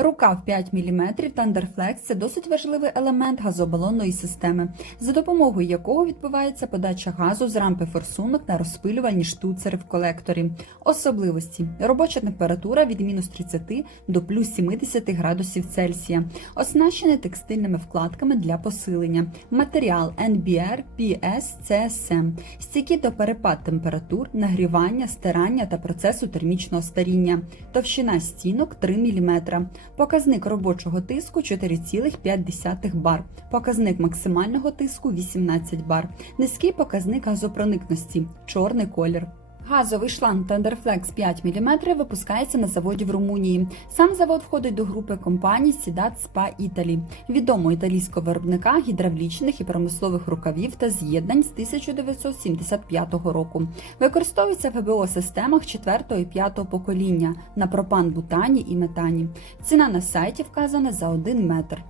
Рукав 5 мм Thunderflex – це досить важливий елемент газобалонної системи, за допомогою якого відбувається подача газу з рампи форсунок на розпилювальні штуцери в колекторі. Особливості: робоча температура від мінус 30 до плюс 70 градусів Цельсія, оснащений текстильними вкладками для посилення, матеріал NBR PS CSM, стійкі до перепад температур, нагрівання, стирання та процесу термічного старіння, товщина стінок 3 мм, показник робочого тиску 4,5 бар, показник максимального тиску 18 бар, низький показник газопроникності, чорний колір. Газовий шланг Thunderflex 5 мм випускається на заводі в Румунії. Сам завод входить до групи компаній Sidat Spa Italy, відомого італійського виробника гідравлічних і промислових рукавів та з'єднань з 1975 року. Використовується в ГБО системах 4 і 5 покоління на пропан-бутані і метані. Ціна на сайті вказана за 1 метр.